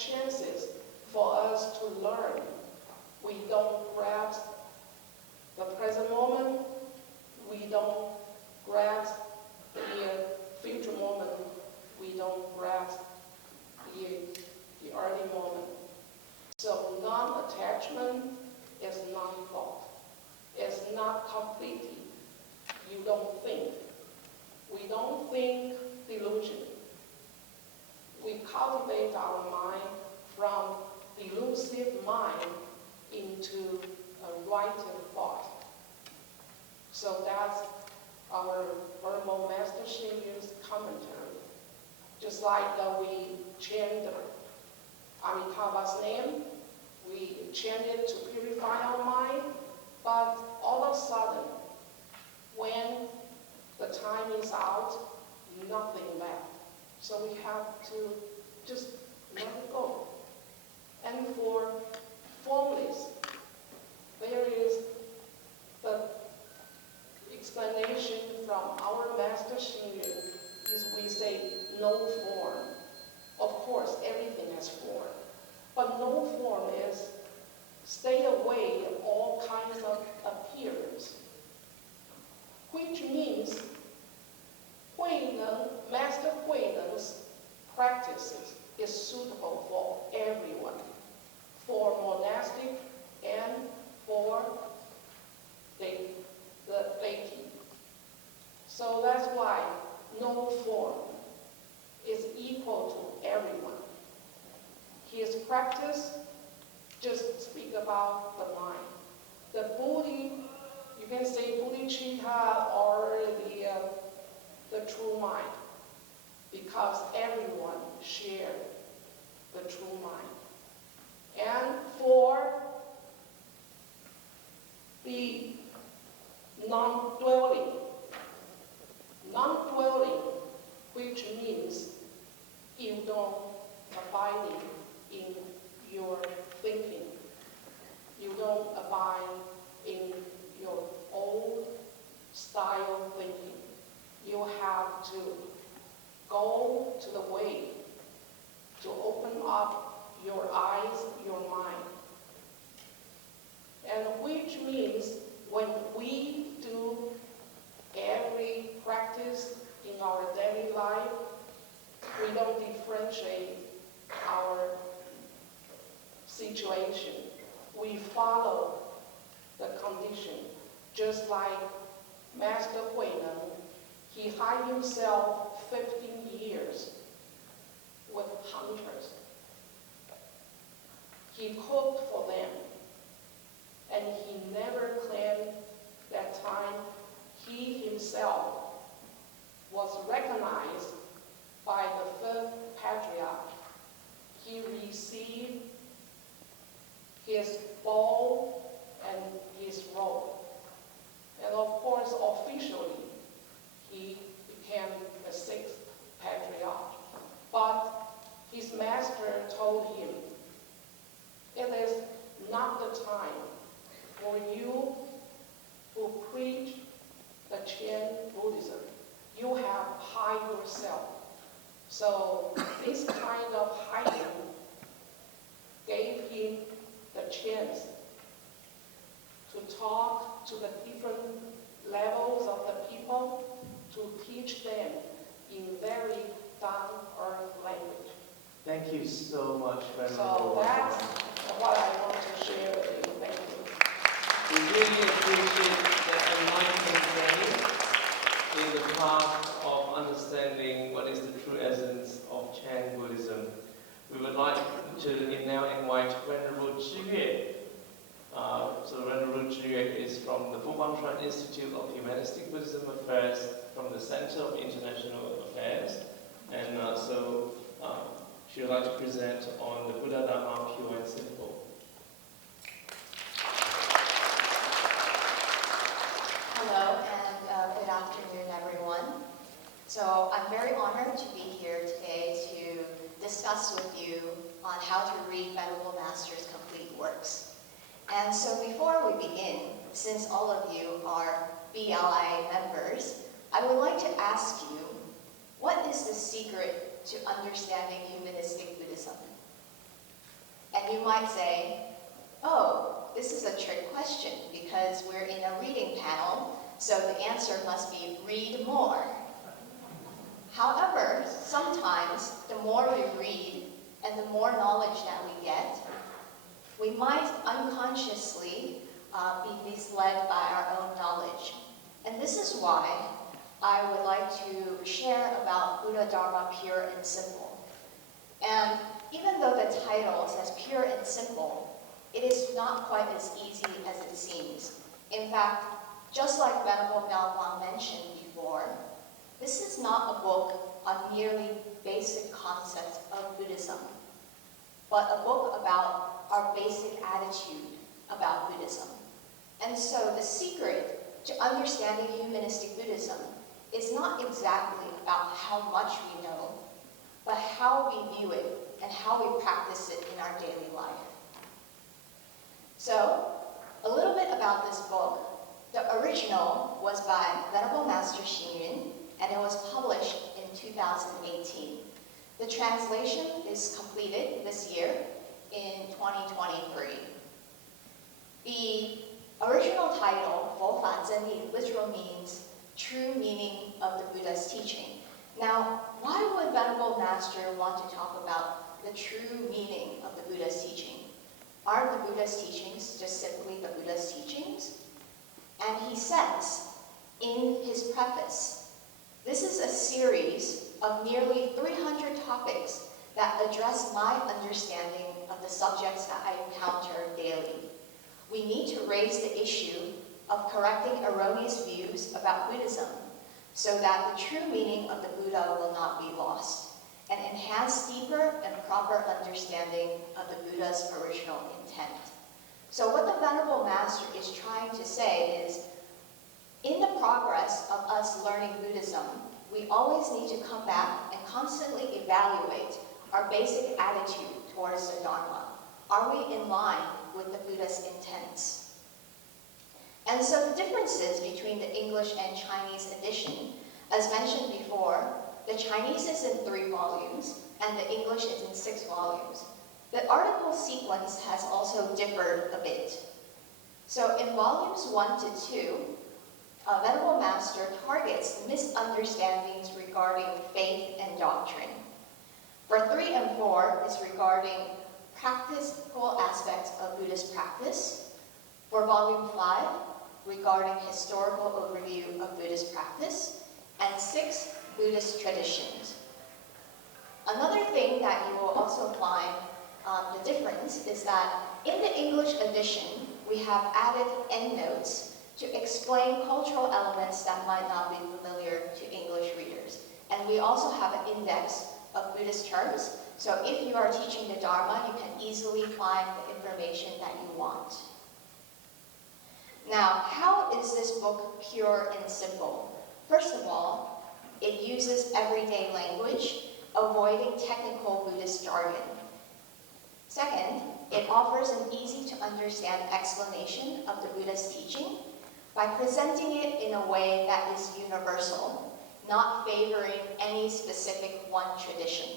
chances for us to learn. We don't grasp the present moment. We don't grasp the future moment. We don't grasp the early moment. So non-attachment is non-thought. It's not completely. You don't think. We don't think delusion. We cultivate our mind from delusive mind into a right thought. So that's our Venerable Master Hsing Yun's commentary. Just like we chant Amitabha's name, we chant it to purify our mind, but all of a sudden, when the time is out, nothing left. So we have to just let it go. And for formless, there is the explanation from our Master Hsing Yun is we say no form. Of course, everything has form. But no form is stay away of all kinds of appearance, which means Master Huineng's practices is suitable for everyone, for monastic and for the laity. So that's why no form is equal to everyone. His practice just speak about the mind. The Buddhi, you can say bodhicitta or the true mind, because everyone shares the true mind. And for the non-dwelling, which means you don't abide in your thinking. You don't abide in your old style thinking. You have to go to the way to open up your eyes, your mind. And which means when we do every practice in our daily life, we don't differentiate our situation. We follow the condition, just like Master Huineng. He hired himself 15 years with hunters. He cooked for them, and he never claimed that time he himself was recognized by the third patriarch. He received his bow and his robe. And of course, officially, he became the sixth patriarch. But his master told him, it is not the time for you to preach the Chen Buddhism. You have hide yourself. So this kind of hiding gave him the chance to talk to the different levels of the people, to teach them in very down-earth language. Thank you so much, So that's what I want to share with you. Thank you. We really appreciate the enlightening journey in the path of understanding what is the true essence of Chan Buddhism. We would like to now invite Venerable知悅. So Venerable知悅is from the Fuguangshan Institute of Humanistic Buddhism Affairs, from the Center of International Affairs, and she would like to present on the Buddha Dharma Pure and Simple. Hello and good afternoon, everyone. So I'm very honored to be here today to discuss with you on how to read Venerable Master's complete works. And so before we begin, since all of you are BLI members, I would like to ask you, what is the secret to understanding humanistic Buddhism? And you might say, oh, this is a trick question because we're in a reading panel, so the answer must be read more. However, sometimes the more we read and the more knowledge that we get, we might unconsciously be misled by our own knowledge. And this is why I would like to share about Buddha Dharma pure and simple. And even though the title says pure and simple, it is not quite as easy as it seems. In fact, just like Venerable妙光mentioned before, this is not a book on merely basic concepts of Buddhism, but a book about our basic attitude about Buddhism. And so the secret to understanding humanistic Buddhism is not exactly about how much we know, but how we view it and how we practice it in our daily life. So, a little bit about this book. The original was by Venerable Master Xing Yun, and it was published in 2018. The translation is completed this year in 2023. The original title, 佛法真理, literally means true meaning of the Buddha's teaching. Now, why would Venerable Master want to talk about the true meaning of the Buddha's teaching? Aren't the Buddha's teachings just simply the Buddha's teachings? And he says in his preface, this is a series of nearly 300 topics that address my understanding of the subjects that I encounter daily. We need to raise the issue of correcting erroneous views about Buddhism so that the true meaning of the Buddha will not be lost, and enhance deeper and proper understanding of the Buddha's original intent. So what the Venerable Master is trying to say is, in the progress of us learning Buddhism, we always need to come back and constantly evaluate our basic attitude towards the Dharma. Are we in line with the Buddha's intents? And so the differences between the English and Chinese edition, as mentioned before, the Chinese is in 3 volumes and the English is in 6 volumes. The article sequence has also differed a bit. So in volumes 1 to 2, Venerable Master targets misunderstandings regarding faith and doctrine. For 3 and 4 is regarding practical aspects of Buddhist practice. For volume 5, regarding historical overview of Buddhist practice. And 6, Buddhist traditions. Another thing that you will also find the difference is that in the English edition, we have added endnotes to explain cultural elements that might not be familiar to English readers. And we also have an index of Buddhist terms, so if you are teaching the Dharma, you can easily find the information that you want. Now, how is this book pure and simple? First of all, it uses everyday language, avoiding technical Buddhist jargon. Second, it offers an easy-to-understand explanation of the Buddha's teaching by presenting it in a way that is universal, not favoring any specific one tradition.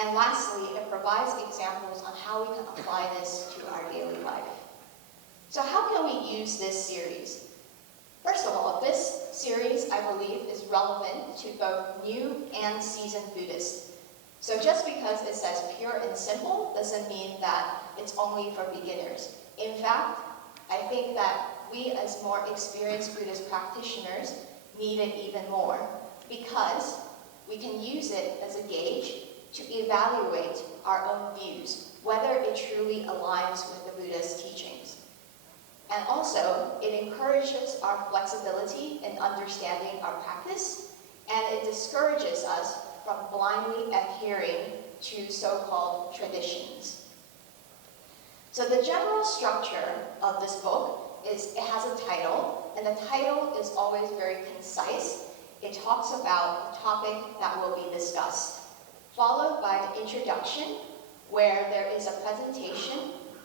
And lastly, it provides examples on how we can apply this to our daily life. So how can we use this series? First of all, this series, I believe, is relevant to both new and seasoned Buddhists. So just because it says pure and simple doesn't mean that it's only for beginners. In fact, I think that we as more experienced Buddhist practitioners need it even more because we can use it as a gauge to evaluate our own views, whether it truly aligns with the Buddha's teachings. And also, it encourages our flexibility in understanding our practice, and it discourages us from blindly adhering to so-called traditions. So the general structure of this book is it has a title, and the title is always very concise. It talks about the topic that will be discussed, followed by the introduction, where there is a presentation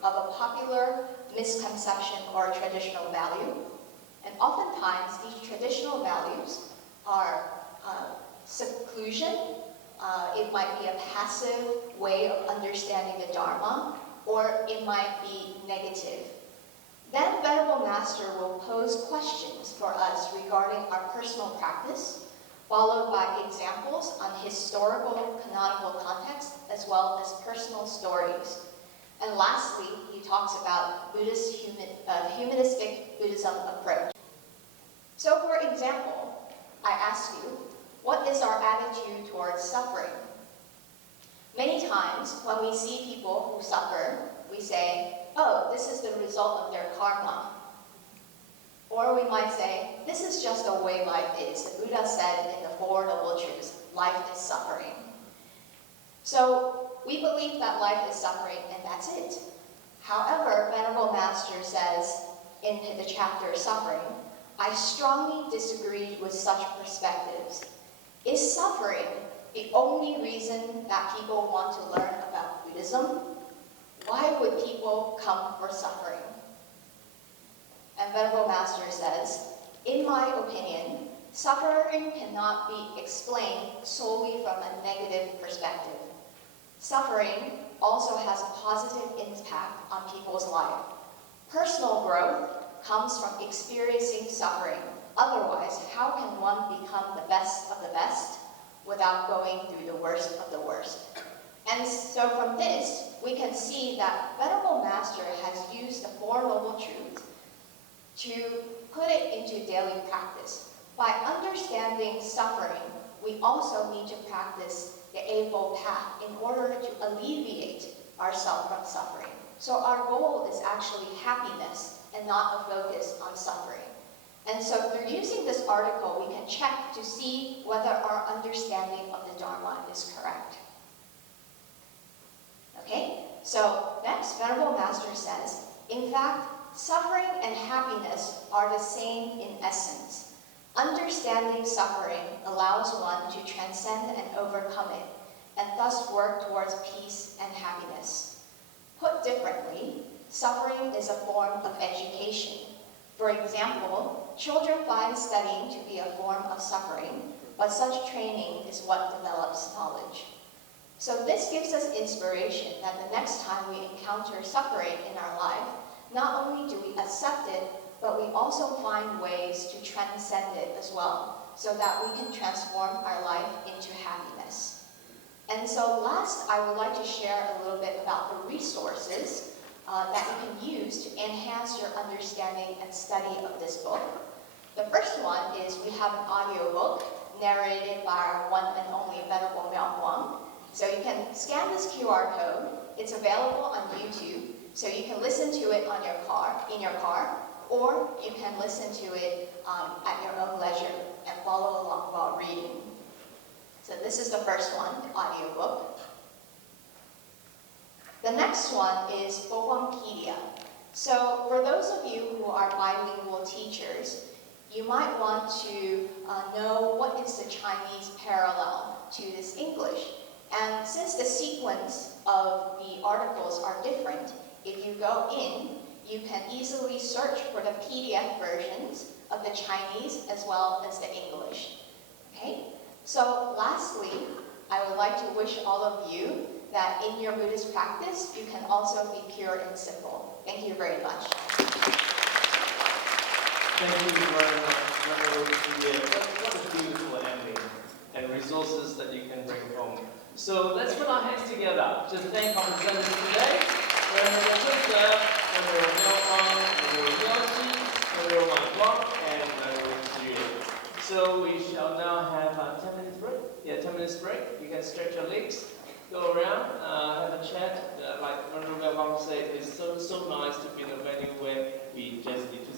of a popular misconception or traditional value. And oftentimes, these traditional values are seclusion. It might be a passive way of understanding the Dharma, or it might be negative. Then Venerable Master will pose questions for us regarding our personal practice, followed by examples on historical canonical context, as well as personal stories. And lastly, he talks about humanistic Buddhism approach. So for example, I ask you, what is our attitude towards suffering? Many times when we see people who suffer, we say, oh, this is the result of their karma. Or we might say, this is just the way life is. The Buddha said in the Four Noble Truths, life is suffering. So we believe that life is suffering and that's it. However, Venerable Master says in the chapter Suffering, I strongly disagree with such perspectives. Is suffering the only reason that people want to learn about Buddhism? Why would people come for suffering? And Venerable Master says, in my opinion, suffering cannot be explained solely from a negative perspective. Suffering also has a positive impact on people's life. Personal growth comes from experiencing suffering. Otherwise, how can one become the best of the best without going through the worst of the worst? And so from this, we can see that Venerable Master has used the Four Noble Truths to put it into daily practice. By understanding suffering, we also need to practice the Eightfold Path in order to alleviate ourselves from suffering. So our goal is actually happiness and not a focus on suffering. And so through using this article, we can check to see whether our understanding of the Dharma is correct. Okay, so next, Venerable Master says, in fact, suffering and happiness are the same in essence. Understanding suffering allows one to transcend and overcome it, and thus work towards peace and happiness. Put differently, suffering is a form of education. For example, children find studying to be a form of suffering, but such training is what develops knowledge. So this gives us inspiration that the next time we encounter suffering in our life, not only do we accept it, but we also find ways to transcend it as well, so that we can transform our life into happiness. And so last, I would like to share a little bit about the resources that you can use to enhance your understanding and study of this book. The first one is we have an audio book narrated by our one and only Venerable妙光. So you can scan this QR code. It's available on YouTube. So you can listen to it on in your car, or you can listen to it at your own leisure and follow along while reading. So this is the first one, the audiobook. The next one is Foguangpedia. So for those of you who are bilingual teachers, you might want to know what is the Chinese parallel to this English. And since the sequence of the articles are different, if you go in, you can easily search for the PDF versions of the Chinese as well as the English. Okay? So lastly, I would like to wish all of you that in your Buddhist practice, you can also be pure and simple. Thank you very much. Thank you very much. What a beautiful ending and resources that you can bring home. So let's put our hands together to thank our presenters today. Venerable Sister, Venerable妙光, Venerable Miaoshi, Venerable Manguang, and Venerable知悅. So we shall now have a 10 minutes break. Yeah, 10 minutes break. You can stretch your legs, go around, have a chat. Like Venerable Malcolm said, it's so nice to be in a venue where we just need to